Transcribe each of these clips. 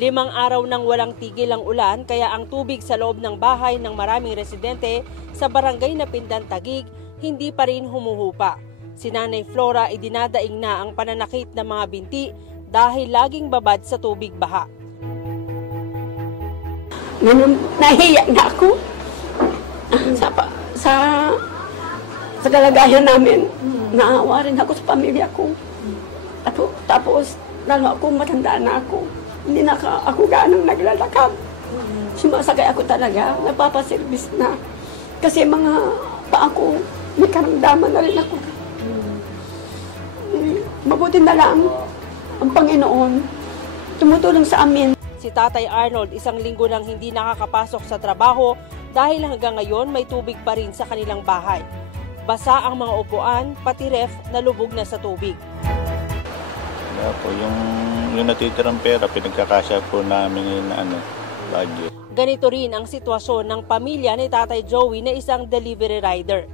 5 araw nang walang tigil ang ulan kaya ang tubig sa loob ng bahay ng maraming residente sa barangay Napindan, Taguig hindi pa rin humuhupa. Si Nanay Flora idinadaing na ang pananakit ng mga binti dahil laging babad sa tubig baha. Ganun, nahiya na ako sa kalagayan namin. Naawa rin ako sa pamilya ko. Tapos, lalo ako matanda na ako. Hindi na ako ganang naglalakad. Sumasakay ako talaga, nagpapaservice na. Kasi mga paa ko, may karamdaman na rin ako. Mabuti na lang ang Panginoon tumutulong sa amin. Si Tatay Arnold 1 linggo nang hindi nakakapasok sa trabaho dahil hanggang ngayon may tubig pa rin sa kanilang bahay. Basa ang mga upuan, pati ref na lubog na sa tubig. Kaya po, yung natitirang pera, pinagkakasya po namin yung budget. Ganito rin ang sitwasyon ng pamilya ni Tatay Joey na isang delivery rider.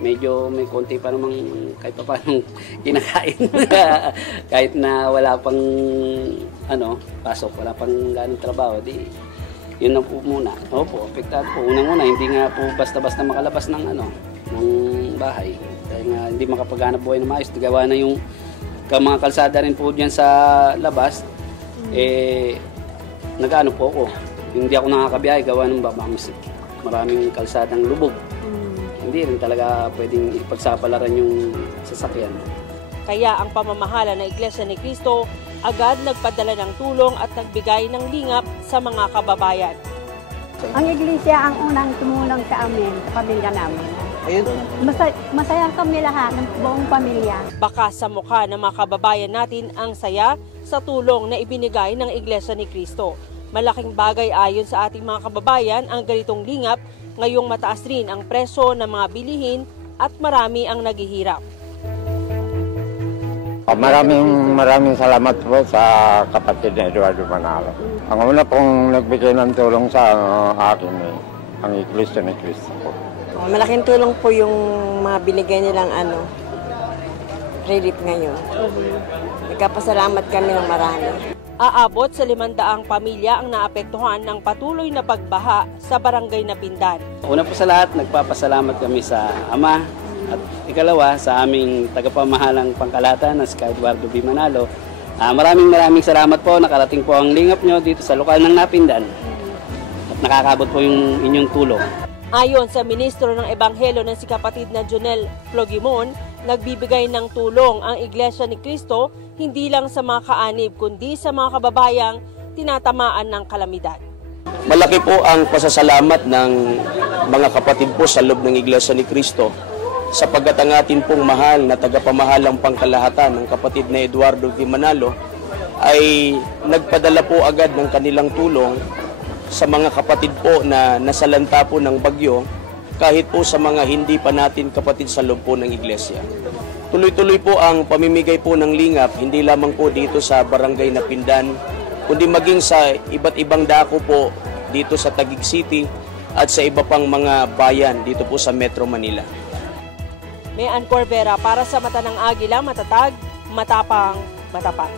Medyo may konti pa namang kahit pa paano kinakain. Kahit na wala pang pasok, wala pang ganong trabaho, di yun na po muna. Opo, apektado po. Unang-una, hindi nga po basta-basta makalabas ng ng bahay. Dahil nga hindi makapaghanap buhay na maayos. Gawa na yung mga kalsada rin po dyan sa labas, nag-ano po ako. Hindi ako nakakabiyahe, gawa ng maraming kalsadang lubog. Hindi rin talaga pwedeng ipagsapalaran yung sasakyan. Kaya ang pamamahala ng Iglesia ni Cristo agad nagpadala ng tulong at nagbigay ng lingap sa mga kababayan. Ang iglesia ang unang tumulong sa amin, sa pamilya namin. Masaya kami lahat ng buong pamilya. Baka sa mukha ng mga kababayan natin ang saya sa tulong na ibinigay ng Iglesia ni Cristo. Malaking bagay ayon sa ating mga kababayan ang ganitong lingap ngayong mataas rin ang presyo ng mga bilihin at marami ang naghihirap. Maraming salamat po sa kapatid na Eduardo Manalo. Ang una pong nagbigay ng tulong sa akin ang Iglesia ni Cristo po. Malaking tulong po yung mga binigay nilang relief ngayon. Nagkapasalamat kami ng marami. Aabot sa 500 pamilya ang naapektuhan ng patuloy na pagbaha sa barangay Napindan. Una po sa lahat, nagpapasalamat kami sa Ama at ikalawa sa aming tagapamahalang pangkalahatan na si Eduardo B. Manalo. Maraming salamat po. Nakarating po ang lingap nyo dito sa lokal ng Napindan at nakakabot po yung inyong tulong. Ayon sa Ministro ng Ebanghelyo ng si kapatid na Jonel Plogimon, nagbibigay ng tulong ang Iglesia ni Cristo hindi lang sa mga kaanib kundi sa mga kababayang tinatamaan ng kalamidad. Malaki po ang pasasalamat ng mga kapatid po sa loob ng Iglesia ni Cristo sapagkat ang atin pong mahal na tagapamahalang pangkalahatan ng kapatid na Eduardo V. Manalo ay nagpadala po agad ng kanilang tulong sa mga kapatid po na nasalanta po ng bagyo kahit po sa mga hindi pa natin kapatid sa loob po ng Iglesia. Tuloy-tuloy po ang pamimigay po ng lingap, hindi lamang po dito sa Barangay Napindan, kundi maging sa iba't ibang dako po dito sa Taguig City at sa iba pang mga bayan dito po sa Metro Manila. Mayan Corbera para sa Mata ng Agila, matatag, matapang, matapat.